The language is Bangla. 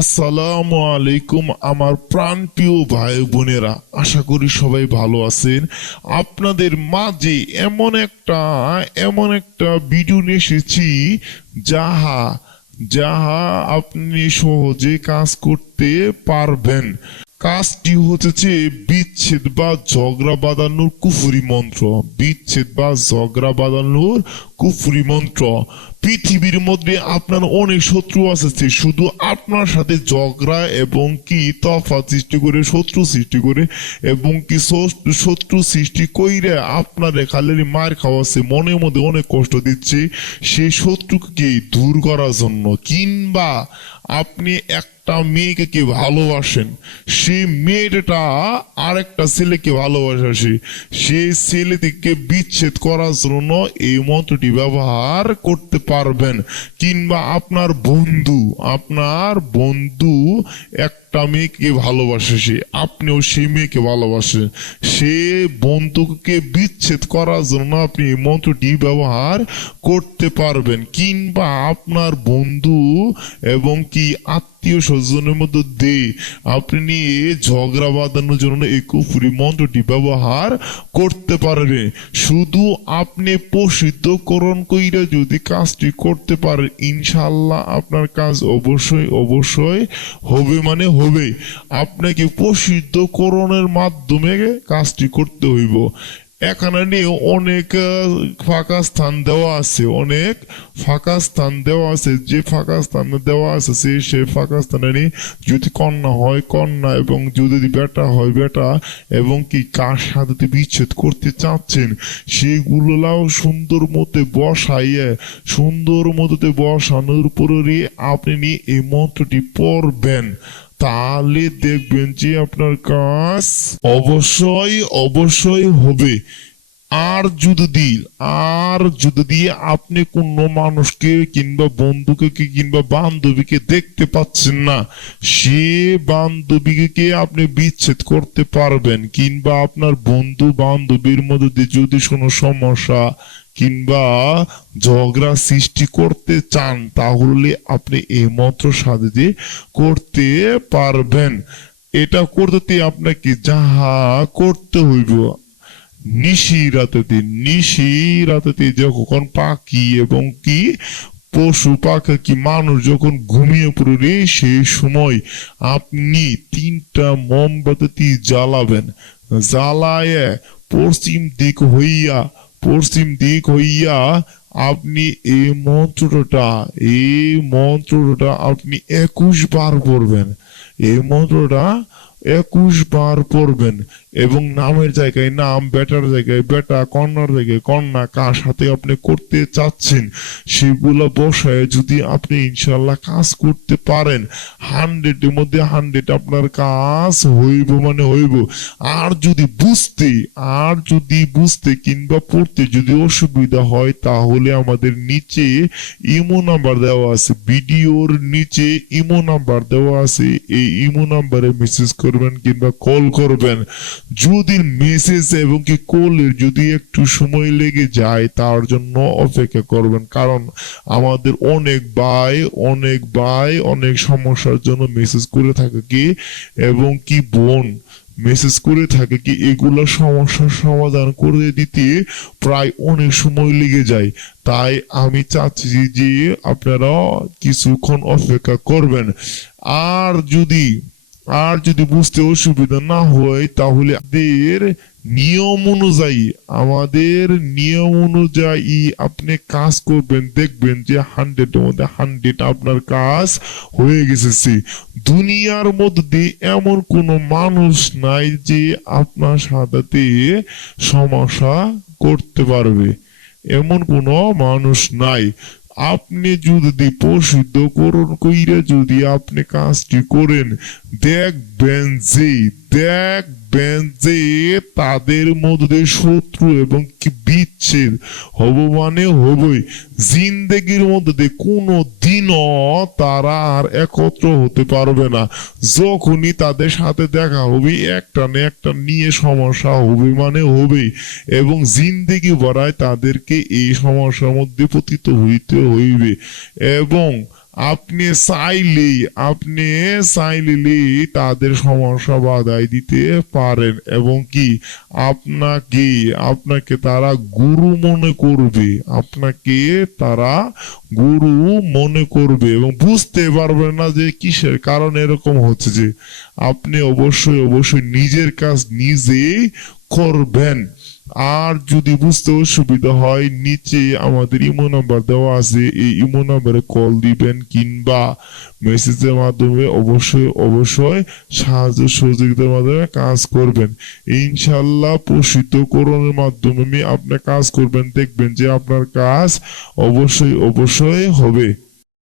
আসসালামু আলাইকুম আমার প্রাণপ্রিয় ভাই বোনেরা, আশা করি সবাই ভালো আছেন। আপনাদের মাঝে এমন একটা ভিডিও নিয়ে এসেছি যাহা যাহা আপনি সহজে কাজ করতে পারবেন। কাজটি হচ্ছে বিচ্ছেদ বা ঝগড়া বাঁধানোর কুফরি মন্ত্র। বিচ্ছেদ বা ঝগড়া বাঁধানোর কুফরি মন্ত্র। পৃথিবীর মধ্যে আপনার অনেক শত্রু আছে, শুধু আপনার সাথে ঝগড়া এবং কি তফাৎ সৃষ্টি করে, শত্রু সৃষ্টি করে এবং কি শত্রু সৃষ্টি কইরে আপনার খালি মার খাওয়াচ্ছে, মনের মধ্যে অনেক কষ্ট দিচ্ছে। সেই শত্রুকে দূর করার জন্য, কিংবা আপনি একটা মেয়েকে কি ভালোবাসেন, সেই মেয়েটা আরেকটা ছেলেকে ভালোবাসে, সেই ছেলে থেকে বিচ্ছেদ করার জন্য এই মন্ত্রটি ব্যবহার করতে পারবেন। কিংবা আপনার বন্ধু একটা মেয়েকে ভালোবাসে, আপনিও সেই মেয়েকে ভালোবাসেন, সে বন্ধুকে বিচ্ছেদ করার জন্য আপনি এই মন্ত্রটি ব্যবহার করতে পারবেন। কিংবা আপনার বন্ধু এবং কি আত্মীয় স্বজনের মধ্যে দিয়ে আপনি ঝগড়া বাঁধানোর জন্য এই কুফরি মন্ত্রটি ব্যবহার করতে পারবেন। শুধু আপনি প্রসিদ্ধকরণ কইরা যদি কাজটি করতে পারেন, ইনশাআল্লাহ আপনার কাজ অবশ্যই হবে, মানে হবে। আপনাকে প্রসিদ্ধকরণের মাধ্যমে কাজটি করতে হইব। এখানে নিয়ে অনেক ফাঁকা স্থান দেওয়া আছে, যে ফাঁকা স্থান দেওয়া আছে সেই ফাঁকা স্থানে নিয়ে যদি কন্যা হয় কন্যা, এবং যদি বেটা হয় বেটা, এবং কি কার সাথে বিচ্ছেদ করতে চাচ্ছেন সেগুলোও সুন্দর মতো বসানোর পরে আপনি এই মন্ত্রটি পড়বেন। তাহলে দেখবেন যে আপনার কাজ অবশ্যই হবে। আর যদি আপনি কোনো মানুষকে কিংবা বন্ধুকে কিংবা বান্ধবীকে দেখতে পাচ্ছেন না, সে বান্ধবীকে আপনি বিচ্ছেদ করতে পারবেন। কিংবা আপনার বন্ধু বান্ধবীর মধ্যে যদি কোনো সমস্যা কিংবা ঝগড়া সৃষ্টি করতে চান, তাহলে আপনি এই মন্ত্র সাহায্যে করতে পারবেন। এটা করতে আপনাকে যাহা করতে হইব, নিশি রাতে যখন পাখি এবং কি পশু পাখি কি মানুষ যখন ঘুমিয়ে পড়বে, সেই সময় আপনি 3টা মোমবাতি জ্বালাবেন। জ্বালায় পশ্চিম দিক হইয়া আপনি এই মন্ত্রটা আপনি 21 বার পড়বেন। এই মন্ত্রটা 21 বার পড়বেন এবং নামের জায়গায় নাম, বেটার জায়গায় বেটা, কন্যার জায়গায় কন্যা, কার সাথে আপনি করতে চাচ্ছেন সেগুলো বসায় যদি আপনি ইনশাল্লাহ কাজ করতে পারেন, 100-এর মধ্যে 100 আপনার কাজ হইব, মানে হইব। আর যদি বুঝতে কিংবা পড়তে যদি অসুবিধা হয়, তাহলে আমাদের নিচে ইমো নাম্বার দেওয়া আছে, ভিডিওর নিচে ইমো নাম্বার দেওয়া আছে, এই ইমো নাম্বারে মেসেজ করবেন কিংবা কল করবেন। যদি মেসেজ এবং কি কলের যদি একটু সময় লেগে যায়, তার জন্য অপেক্ষা করবেন, কারণ আমাদের অনেক ভাই অনেক সমস্যার জন্য মেসেজ করে থাকে কি, এবং কি বোন মেসেজ করে থাকে কি, এগুলো সমস্যার সমাধান করে দিতে প্রায় অনেক সময় লেগে যায়। তাই আমি চাচ্ছি যে আপনারা কিছুক্ষণ অপেক্ষা করবেন। আর যদি বুঝতে অসুবিধা না হয়, তাহলে আমাদের নিয়ম অনুযায়ী আপনি কাজ করবেন, দেখবেন যে 100-এর মধ্যে 100 আপনার কাজ হয়ে গেছে। দুনিয়ার মধ্যে এমন কোনো মানুষ নাই যে আপনার সাথে সমস্যা করতে পারবে, এমন কোনো মানুষ নাই। আপনি যদি প্রসিদ্ধকরণ কইরা যদি আপনি কাজটি করেন, দেখবেন যে তাদের মধ্যে শত্রু এবং কি বিচ্ছেদ হবই। জিন্দেগির মধ্যে কোনো দিনও তারা আর একত্র হতে পারবে না। যখনই তাদের সাথে দেখা হবে, একটা না একটা নিয়ে সমস্যা হবে, এবং জিন্দেগি ভরায় তাদেরকে এই সমস্যার মধ্যে পতিত হইতে হইবে। এবং আপনি চাইলেই আপনি চাইলেই তাদের সমস্যা বাধাই দিতে পারেন এবং কি আপনাকে আপনাকে তারা গুরু মনে করবে, আপনাকে তারা গুরু মনে করবে এবং বুঝতে পারবেন না যে কিসের কারণে এরকম হচ্ছে। যে আপনি অবশ্যই অবশ্যই নিজের কাজ নিজেই করবেন। আর যদি বুঝতে অসুবিধা হয় নিচে আমাদের ইমো নাম্বার দেওয়া আছে, এই ইমো নাম্বারে কল দিবেন কিংবা মেসেজের মাধ্যমে অবশ্যই অবশ্যই সাহায্য সহযোগিতার মাধ্যমে কাজ করবেন। ইনশাল্লাহ প্রসিদ্ধকরণের মাধ্যমে আপনি কাজ করবেন, দেখবেন যে আপনার কাজ অবশ্যই অবশ্যই হবে।